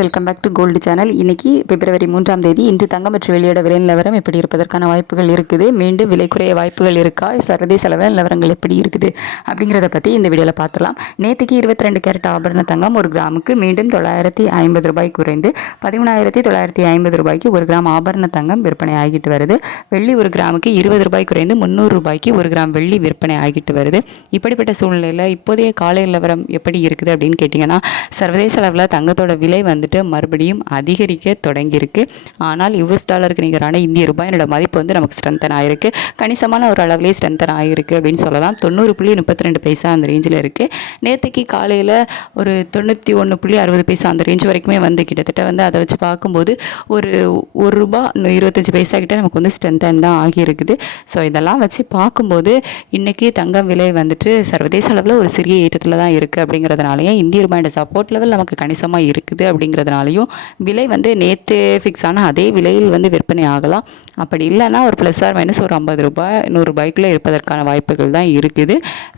Welcome back to gold channel இன்னைக்கு பிப்ரவரி மூன்றாம் தேதி இன்று தங்கம் மற்றும் வெளியோட விலை நிலவரம் எப்படி இருப்பதற்கான வாய்ப்புகள் இருக்குது மீண்டும் விலை குறைய வாய்ப்புகள் இருக்கா சர்வதேச அளவில் நிலவரங்கள் எப்படி இருக்குது அப்படிங்கிறத பற்றி இந்த வீடியோவில் பார்த்துலாம் நேற்றுக்கு இருபத்தி ரெண்டு கேரட் ஆபரண தங்கம் ஒரு கிராமுக்கு மீண்டும் தொள்ளாயிரத்தி ஐம்பது ரூபாய் குறைந்து பதிமூணாயிரத்தி தொள்ளாயிரத்தி ஐம்பது ரூபாய்க்கு ஒரு கிராம் ஆபரண தங்கம் விற்பனை ஆகிட்டு வருது. வெள்ளி ஒரு கிராமுக்கு இருபது ரூபாய் குறைந்து முந்நூறு ரூபாய்க்கு ஒரு கிராம் வெள்ளி விற்பனை ஆகிட்டு வருது. இப்படிப்பட்ட சூழ்நிலையில் இப்போதைய காலை நிலவரம் எப்படி இருக்குது அப்படின்னு கேட்டிங்கன்னா சர்வதேச அளவில் தங்கத்தோட விலை வந்து வந்துட்டு மறுபடியும் அதிகரிக்க தொடங்கியிருக்கு. ஆனால் யூஎஸ் டாலருக்கு நிகரான இந்திய ரூபாயினோட மதிப்பு வந்து நமக்கு ஸ்ட்ரென்தன் ஆகிருக்கு கணிசமான ஒரு அளவுலேயே ஸ்ட்ரென்தன் ஆகிருக்கு அப்படின்னு சொல்லலாம். தொண்ணூறு புள்ளி முப்பத்தி ரெண்டு பைசா அந்த ரேஞ்சில் இருக்குது நேற்றுக்கு காலையில் ஒரு தொண்ணூற்றி ஒன்று புள்ளி அறுபது பைசா அந்த ரேஞ்ச் வரைக்குமே வந்து கிட்டத்தட்ட வந்து அதை வச்சு பார்க்கும்போது ஒரு ஒரு ரூபா இன்னும் இருபத்தஞ்சி பைசா கிட்ட நமக்கு வந்து ஸ்ட்ரென்தன் தான் ஆகியிருக்குது. ஸோ இதெல்லாம் வச்சு பார்க்கும்போது இன்றைக்கி தங்கம் விலை வந்துட்டு சர்வதேச அளவில் ஒரு சிறிய ஏற்றத்தில் தான் இருக்குது அப்படிங்கிறதுனாலயே இந்திய ரூபாயோட சப்போர்ட் லெவல் நமக்கு கணிசமாக இருக்குது அப்படிங்கிறதுனாலையும் விலை வந்து நேற்று ஃபிக்ஸ் ஆனால் அதே விலையில் வந்து விற்பனை ஆகலாம். அப்படி இல்லைன்னா ஒரு ப்ளஸ் ஆர் மைனஸ் ஒரு ஐம்பது ரூபாய் நூறுரூபாய்க்குள்ளே இருப்பதற்கான வாய்ப்புகள் தான் இருக்குது.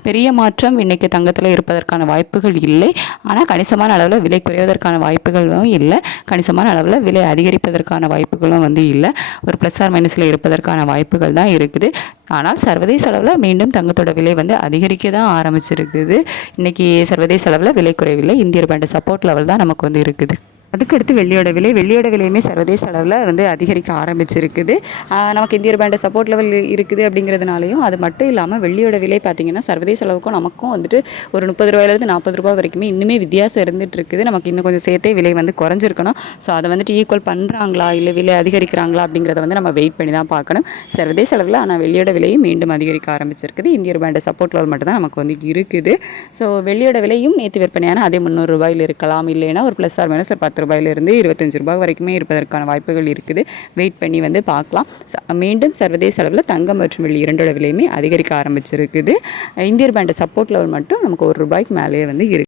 பெரிய மாற்றம் இன்றைக்கி தங்கத்தில் இருப்பதற்கான வாய்ப்புகள் இல்லை. ஆனால் கணிசமான அளவில் விலை குறைவதற்கான வாய்ப்புகளும் இல்லை. கணிசமான அளவில் விலை அதிகரிப்பதற்கான வாய்ப்புகளும் வந்து இல்லை. ஒரு ப்ளஸ் ஆர் மைனஸில் இருப்பதற்கான வாய்ப்புகள் தான் இருக்குது. ஆனால் சர்வதேச அளவில் மீண்டும் தங்கத்தோட விலை வந்து அதிகரிக்க தான் ஆரம்பிச்சிருக்குது. இன்றைக்கி சர்வதேச அளவில் விலை குறைவில்லை. இந்திய ரூபாய் சப்போர்ட் லெவல் தான் நமக்கு வந்து இருக்குது. அதுக்கடுத்து வெள்ளியோட விலை. வெள்ளியோட விலையுமே சர்வதேச அளவில் வந்து அதிகரிக்க ஆரம்பிச்சிருக்குது. நமக்கு இந்திய ரூபாயோட சப்போர்ட் லெவல் இருக்குது அப்படிங்கிறதுனாலையும் அது மட்டும் இல்லாமல் வெள்ளியோட விலை பார்த்திங்கன்னா சர்வதேச அளவுக்கும் நமக்கும் வந்துட்டு ஒரு முப்பது ரூபாயிலேருந்து நாற்பது ரூபாய் வரைக்குமே இன்னுமே வித்தியாசம் இருந்துட்டு இருக்குது. நமக்கு இன்னும் கொஞ்சம் சேர்த்தே விலை வந்து குறைஞ்சிருக்கணும். ஸோ அதை வந்துட்டு ஈக்குவல் பண்ணுறாங்களா இல்லை விலை அதிகரிக்கிறாங்களா? அப்படிங்கிறத வந்து நம்ம வெயிட் பண்ணி தான் பார்க்கணும். சர்வதேச அளவில் ஆனால் வெள்ளியோட விலையும் மீண்டும் அதிகரிக்க ஆரம்பிச்சிருக்குது. இந்திய ரூபாயோட சப்போர்ட் லெவல் மட்டும் தான் நமக்கு வந்து இருக்குது. ஸோ வெள்ளியோட விலையும் நேற்று விற்பனையான அதே முந்நூறு ரூபாயில் இருக்கலாம். இல்லைன்னா ஒரு ப்ளஸ் ஆர் மைனஸ் ஒரு பத்து ரூபாயிலிருந்து இருபத்தஞ்சி ரூபாய் வரைக்குமே இருப்பதற்கான வாய்ப்புகள் இருக்குது. வெயிட் பண்ணி வந்து பார்க்கலாம். மீண்டும் சர்வதேச அளவில் தங்கம் மற்றும் வெள்ளி இரண்டோட விலையுமே அதிகரிக்க ஆரம்பிச்சிருக்குது. இந்திய ரூபாயோட சப்போர்ட் லெவல் மட்டும் நமக்கு ஒரு ரூபாய்க்கு மேலேயே வந்து இருக்குது